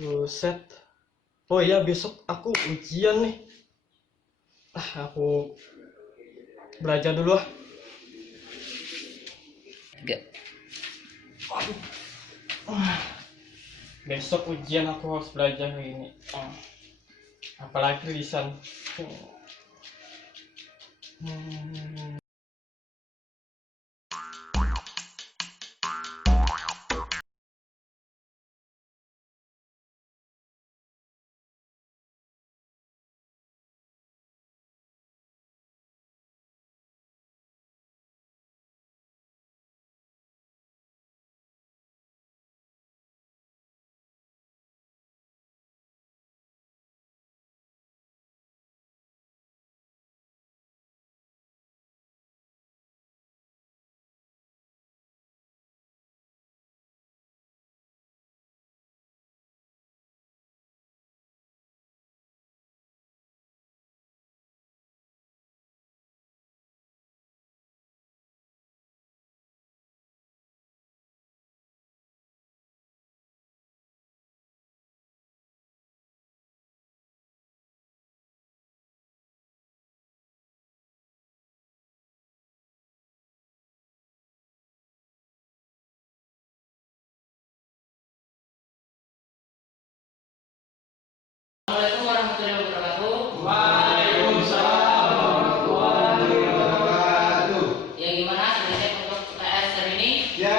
Buset. Oh iya, besok aku ujian nih. Aku belajar dulu ah. Enggak. Besok ujian aku harus belajar ini. Apalagi lisan. Assalamualaikum warahmatullahi wabarakatuh. Waalaikumsalam warahmatullahi wabarakatuh. Ya gimana sudah siap untuk TS hari ini? Ya.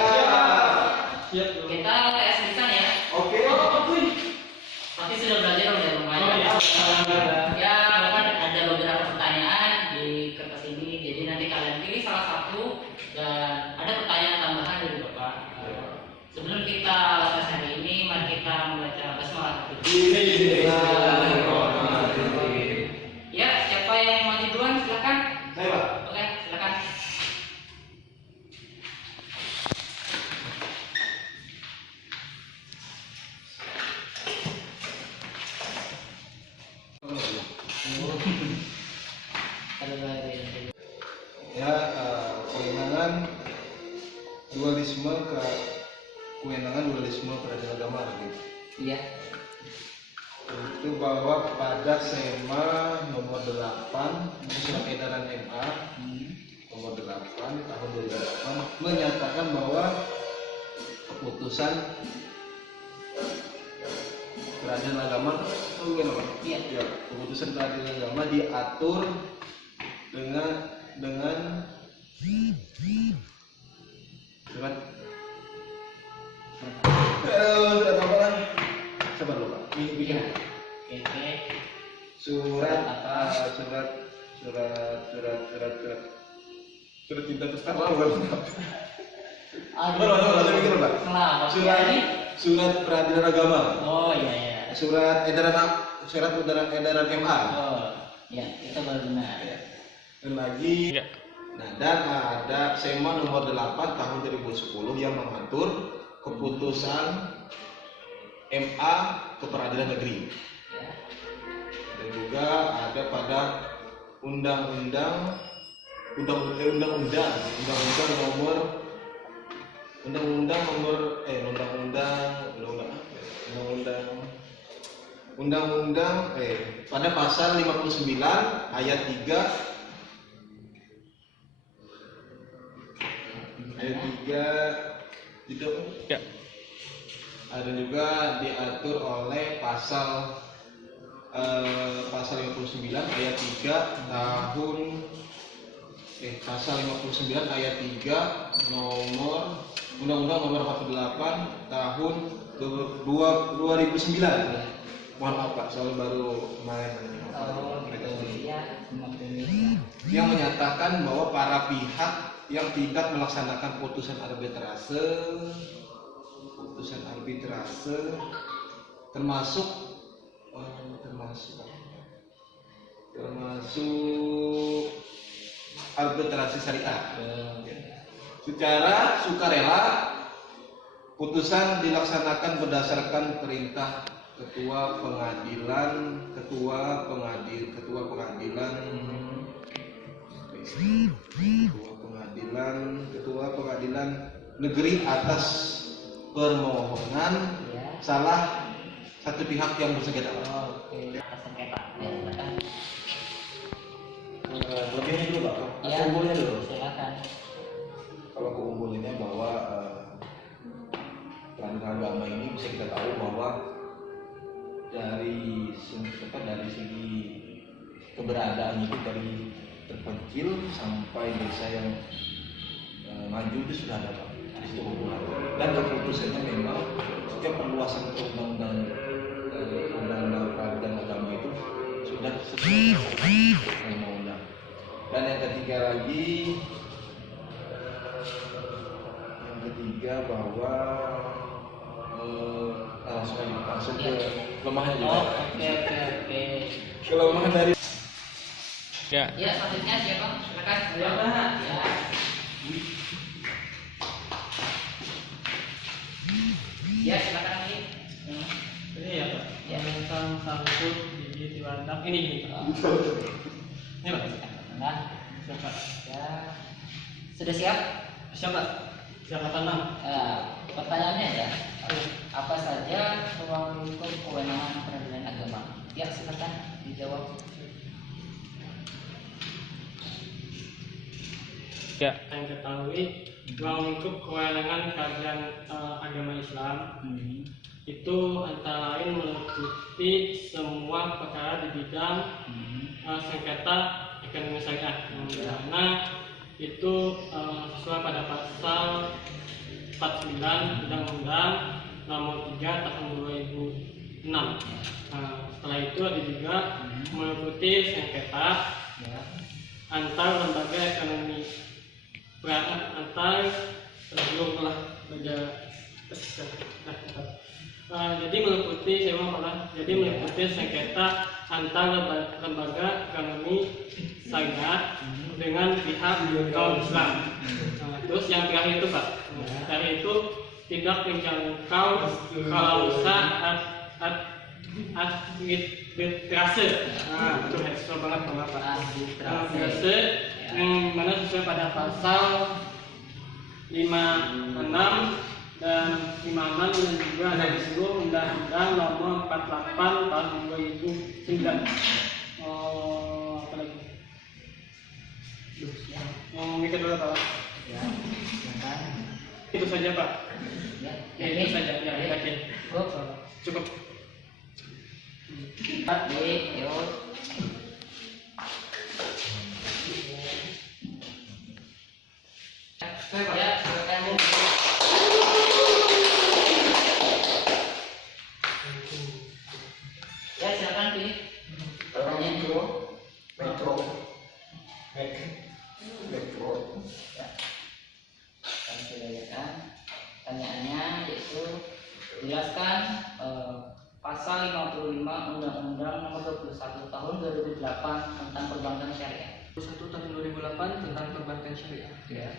Siap dulu. Kita TS lisan ya. Oke. Pasti sudah belajar udah lumayan. Oh, ya. Ya bahkan ada beberapa pertanyaan di kertas ini. Jadi nanti kalian pilih salah satu dan ada pertanyaan tambahan dari Bapak. Sebelum kita tes hari ini, mari kita membaca basmalah. Ya, siapa yang mau duluan silakan. Saya Pak. Oke, silakan. Ya, kewenangan dualisme peradilan agama gitu. Iya. Itu bahwa pada SEMA nomor 8 surat edaran MA nomor 8 tahun 2008 menyatakan bahwa keputusan peradilan agama Iya. ya, keputusan peradilan agama diatur dengan surat surat apa kan? Coba dulu Pak. Bikin Oke. surat Apa? surat cinta pertama bukan? Aduh. Mikir Pak. Kenapa? Surat peradilan agama. Oh iya. Surat edaran MA. Oh ya, itu baru benar. Dan lagi Iya. nah, dan ada SEMA nomor 8 tahun 2010 yang mengatur keputusan MA ke peradilan negeri. Ya. Dan juga ada pada undang-undang pada pasal 59 ayat 3 itu Ya. ada juga diatur oleh pasal 59 ayat 3 pasal 59 ayat 3 nomor Undang-Undang nomor 48 tahun 2009. Mohon maaf Pak, soal baru kemarin Oh gitu. Ya, yang menyatakan bahwa para pihak yang tidak melaksanakan putusan arbitrase termasuk arbitrase syariah secara sukarela, putusan dilaksanakan berdasarkan perintah ketua pengadilan negeri atas permohonan salah satu pihak yang bersengketa. Oh, oke. Sengketa. Ya, silakan. Lebihnya dulu Pak, Ya, keunggulannya dulu. silakan. Kalau keunggulannya bahwa peradilan agama ini bisa kita tahu bahwa dari segi keberadaan itu dari terpencil sampai desa yang maju itu sudah ada Pak. Itu hubungan. Dan keputusannya memang setiap perluasan undang-undang peradilan agama itu sudah sesuai dengan undang-undang. Dan yang ketiga lagi, bahwa langsung ke kelemahan juga. Oh, oke. Kelemahan dari Ya. Ya, selanjutnya siapa? Silakan. Ya, Pak. Ya. Ya, silakan lagi. Ini ya Pak. Ya. Tentang sangkut gigi tiwandang ini. Ini Pak. Nah, Siapa? ya. Sudah siap? Siapa? Siapa tanam? Pertanyaannya ya, apa saja ruang lingkup kewenangan peradilan agama? Ya, silakan dijawab. Ya. Yang ketahui ruang lingkup kewenangan peradilan agama Islam itu antara lain meliputi semua perkara di bidang sengketa ekonomi syariah, yang mana itu sesuai pada pasal 49 Undang-Undang Nomor 3 Tahun 2006. Setelah itu ada juga meliputi sengketa antar lembaga ekonomi antar jadi meliputi sengketa antar lembaga ekonomi syariah dengan pihak kaum Islam. Terus yang terakhir itu Pak, terakhir itu tidak menjangkau klausa arbitrase. Itu ekstro banget Pak. Arbitrase yang mana sesuai pada pasal 56 dan 56 dan juga ada di seluruh Undang-Undang Nomor 48 Tahun 2009. Apa lagi? Yang mikir dulu Pak. Ya, silakan. Itu saja Pak. Ya, Itu saja. Ya, yakin. Cukup. Yuk. Ya, silakan. Ya, silakan pilih. Pertanyaan metro. Ya. Kami sudah pertanyaannya yaitu jelaskan pasal 55 Undang-Undang Nomor 21 Tahun 2008 tentang perbankan syariah. 21 tahun 2008 tentang perbankan syariah. Ya.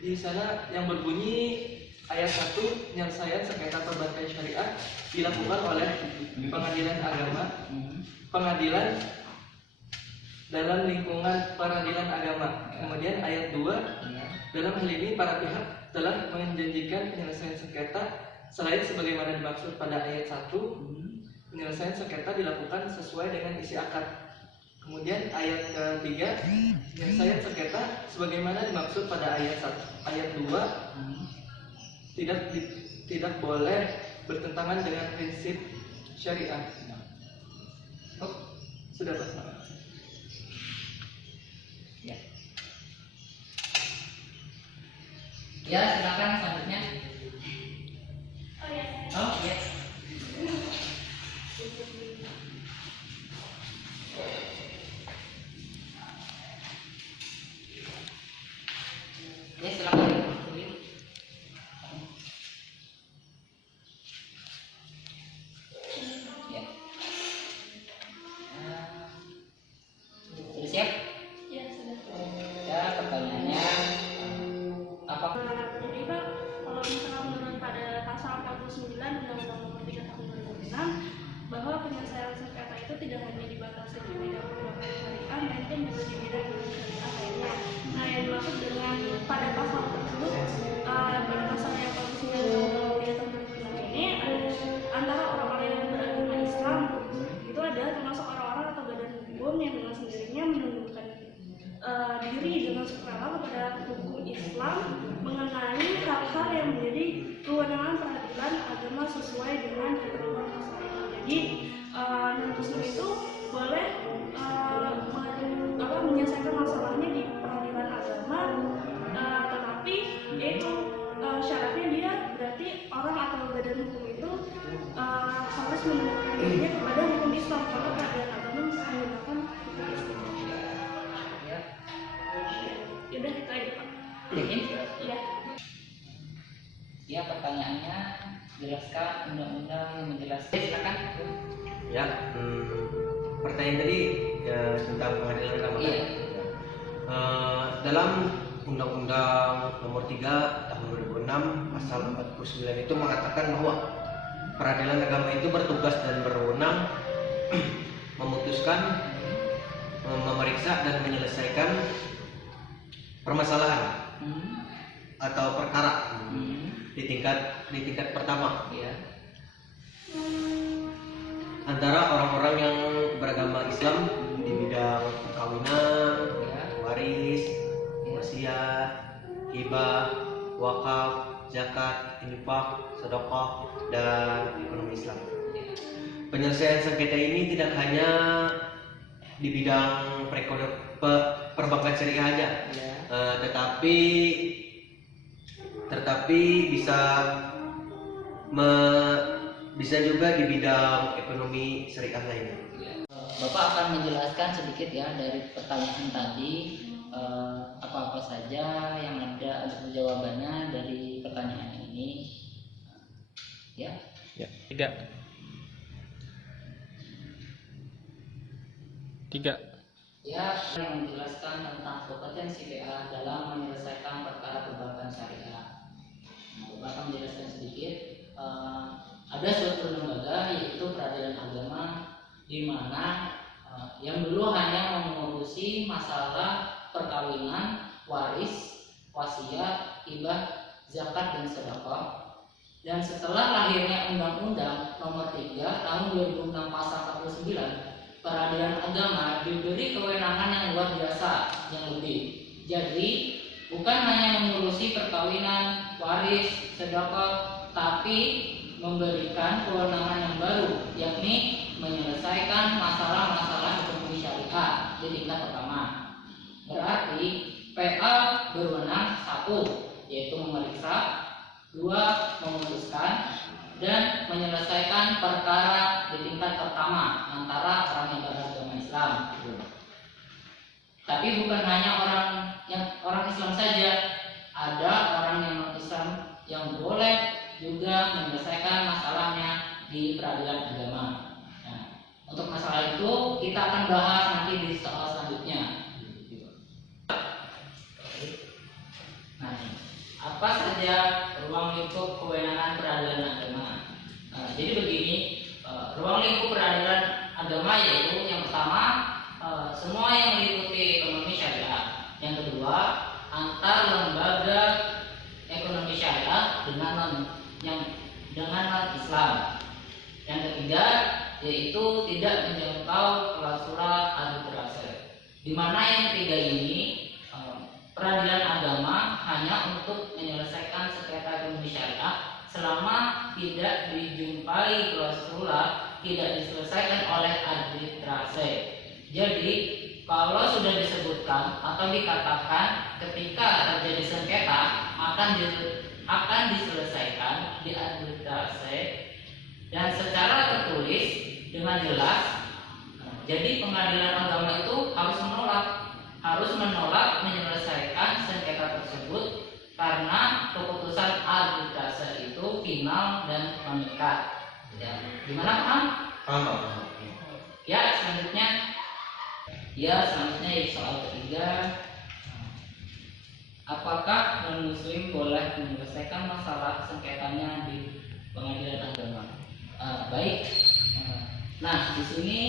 Di sana yang berbunyi ayat 1, penyelesaian sengketa perbankan syariah dilakukan oleh pengadilan agama, pengadilan dalam lingkungan peradilan agama. Kemudian ayat 2, dalam hal ini para pihak telah menjanjikan penyelesaian sengketa selain sebagaimana dimaksud pada ayat 1, penyelesaian sengketa dilakukan sesuai dengan isi akad. Kemudian ayat ketiga, penyelesaian sengketa sebagaimana dimaksud pada ayat 2 tidak boleh bertentangan dengan prinsip syariah. Oh, sudah Pak. Ya. Ya, silakan selanjutnya. Oh, ya. Ya, silakan. Ya. Sudah siap? Ya, sudah. Ya, pertanyaannya apa? Jadi Pak, kalau dengan ketentuan pasal itu. Jadi non-muslim itu boleh menyelesaikan masalahnya di pengadilan agama, tetapi itu syaratnya dia berarti orang atau badan hukum itu harus menggunakan dirinya kepada hukum Islam, karena pengadilan agama menggunakan hukum Islam. Ya udah itu aja Pak. Yakin? Iya. Ya, pertanyaannya jelaskan undang-undang yang menjelaskan. Silakan. Ya, pertanyaan tadi ya, tentang pengadilan agama. Iya. Dalam Undang-Undang Nomor 3 Tahun 2006 Pasal 49 itu mengatakan bahwa peradilan agama itu bertugas dan berwenang memutuskan, memeriksa dan menyelesaikan permasalahan atau perkara di tingkat pertama. Iya. Antara orang-orang yang beragama Islam di bidang perkawinan, Ya. waris, wasiat, hibah, wakaf, zakat, infak, sedekah, dan ekonomi Islam. Penyelesaian sengketa ini tidak hanya di bidang perbankan syariah aja, Ya. tetapi bisa juga di bidang ekonomi syariah lainnya. Bapak akan menjelaskan sedikit ya dari pertanyaan tadi, apa-apa saja yang ada untuk jawabannya dari pertanyaan ini. Ya. Ya, tiga. Ya, yang menjelaskan tentang kompetensi PA dalam menyelesaikan perkara perbankan syariah. Bapak akan menjelaskan sedikit. Ada suatu lembaga yaitu peradilan agama di mana yang dulu hanya mengurusi masalah perkawinan, waris, wasiat, hibah, zakat dan sedekah. Dan setelah lahirnya Undang-Undang Nomor 3 Tahun 2006 Pasal 49, peradilan agama diberi kewenangan yang luar biasa yang lebih. Jadi bukan hanya mengurusi perkawinan, waris, sedekah, tapi memberikan kewenangan yang baru, yakni menyelesaikan masalah-masalah ekonomi syariah di tingkat pertama. Berarti PA berwenang 1, yaitu memeriksa, 2, memutuskan, dan menyelesaikan perkara di tingkat pertama antara orang yang beragama Islam. Tapi bukan hanya orang Islam saja, ada orang yang non-Islam yang boleh juga menyelesaikan masalahnya di peradilan agama. Nah, untuk masalah itu kita akan bahas nanti di soal selanjutnya. Nah, apa saja ruang lingkup kewenangan peradilan agama? Jadi begini, ruang lingkup peradilan agama yaitu yang pertama semua yang meliputi ekonomi syariah. Yang kedua, antar lembaga ekonomi syariah dengan non-Islam. Yang ketiga, yaitu tidak menjangkau klausulat arbitrase. Di mana yang ketiga ini peradilan agama hanya untuk menyelesaikan sengketa ekonomi syariah selama tidak dijumpai klausulat, tidak diselesaikan oleh arbitrase. Jadi kalau sudah disebutkan atau dikatakan ketika terjadi sengketa akan diselesaikan di arbitrase dan secara tertulis dengan jelas. Jadi pengadilan agama itu harus menolak menyelesaikan sengketa tersebut karena keputusan arbitrase itu final dan mengikat. Ya, gimana Pak? Paham. Ya, selanjutnya soal ketiga. Apakah non-muslim boleh menyelesaikan masalah sengketanya di pengadilan agama? Baik. Nah, di sini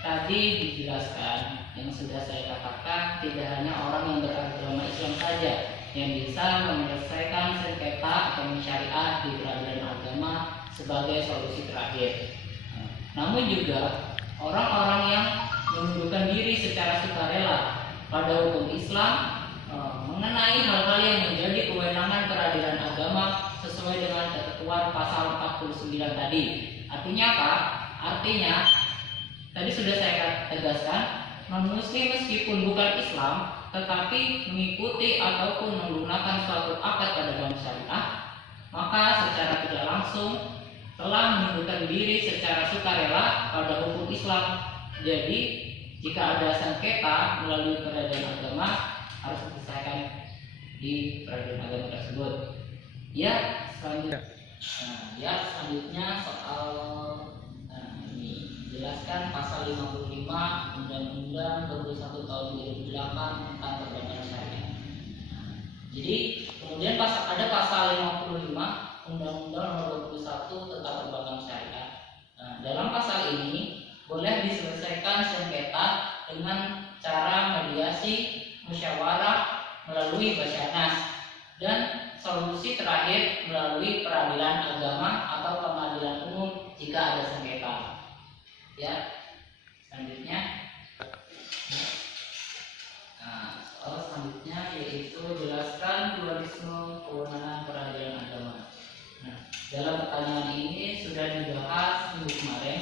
tadi dijelaskan yang sudah saya katakan, tidak hanya orang yang beragama Islam saja yang bisa menyelesaikan sengketa ekonomi syariah di peradilan agama sebagai solusi terakhir. Namun juga orang-orang yang mengundurkan diri secara sukarela pada hukum Islam mengenai hal-hal yang menjadi kewenangan peradilan agama sesuai dengan ketentuan pasal 49 tadi. Artinya apa? Artinya tadi sudah saya tegaskan, non-muslim meskipun bukan Islam tetapi mengikuti ataupun menggunakan suatu akad perdagangan syariah, maka secara tidak langsung telah menundukkan diri secara sukarela pada hukum Islam. Jadi jika ada sengketa melalui peradilan agama harus diselesaikan di peradilan agama tersebut. Ya, selanjutnya. Selanjutnya soal ini jelaskan pasal 55 Undang-Undang 21 tahun 2008 tentang perdagangan syariah. Jadi kemudian ada pasal 55 Undang-Undang nomor 21 tentang perdagangan syariah. Dalam pasal ini boleh diselesaikan sengketa dengan cara mediasi, musyawarah melalui basyanas, dan solusi terakhir melalui peradilan agama atau pengadilan umum jika ada sengketa. Ya, selanjutnya. Soal selanjutnya yaitu jelaskan pluralisme kewenangan peradilan agama. Dalam pertanyaan ini sudah dibahas minggu kemarin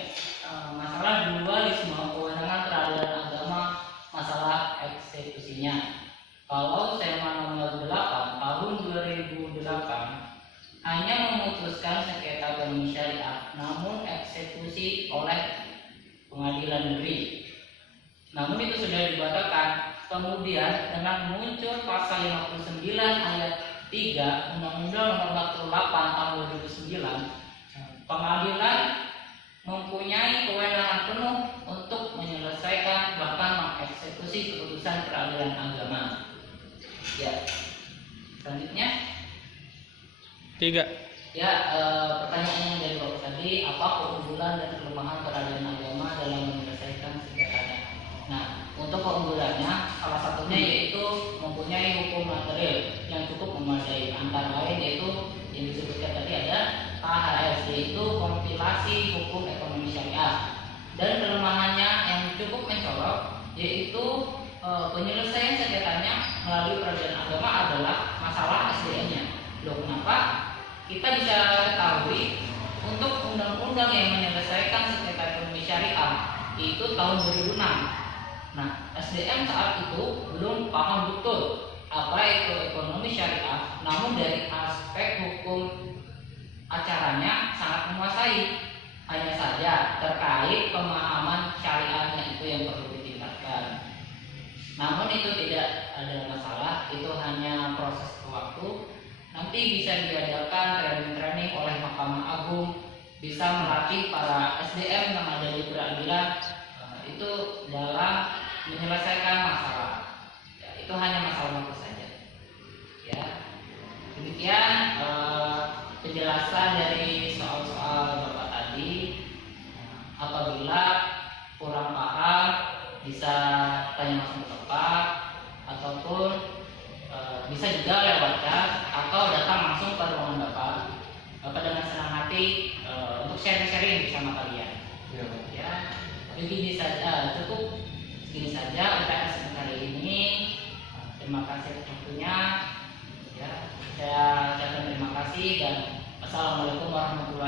masalah dualisme kewenangan peradilan agama, masalah eksekusinya. Kalau Sema nomor 8 tahun 2008 hanya memutuskan sengketa ekonomi syariah, namun eksekusi oleh pengadilan negeri. Namun itu sudah dibatalkan. Kemudian dengan muncul pasal 59 ayat 3 Undang-Undang nomor 48 tahun 2009, pengadilan mempunyai kewenangan penuh untuk menyelesaikan bahkan mengeksekusi keputusan peradilan agama. Ya, selanjutnya 3. Ya, pertanyaan yang dari Bapak tadi, apa keunggulan dan kelemahan peradilan agama dalam menyelesaikan sengketanya? Nah, untuk keunggulannya salah satunya yaitu mempunyai hukum material yang cukup memadai, antara lain yaitu yang disebutkan tadi ada KHS, yaitu kompilasi hukum ekonomi syariah. Dan kelemahannya yang cukup mencolok yaitu penyelesaian sengketanya melalui peradilan agama adalah masalah SDM-nya. Loh, kenapa? Kita bisa ketahui untuk undang-undang yang menyelesaikan sengketa ekonomi syariah itu tahun 2006. Nah, SDM saat itu belum paham betul apa itu ekonomi syariah, namun dari aspek hukum acaranya sangat menguasai. Hanya saja terkait pemahaman syariahnya itu yang perlu ditingkatkan. Namun itu tidak ada masalah, itu hanya proses waktu. Nanti bisa diadakan training-training oleh Mahkamah Agung, bisa melatih para SDM yang ada di peradilan itu dalam menyelesaikan masalah. Ya, itu hanya masalah waktu saja. Ya, demikian penjelasan dari soal-soal Bapak tadi. Apabila kurang paham bisa tanya langsung ke Bapak, ataupun bisa juga lewat chat atau datang langsung ke ruangan Bapak. Bapak dengan senang hati untuk sharing-sharing bersama kalian. Ya, begini saja, cukup segini saja UTS kali ini. Terima kasih atas waktunya. Ya, saya ucapkan terima kasih dan wassalamualaikum warahmatullahi wabarakatuh.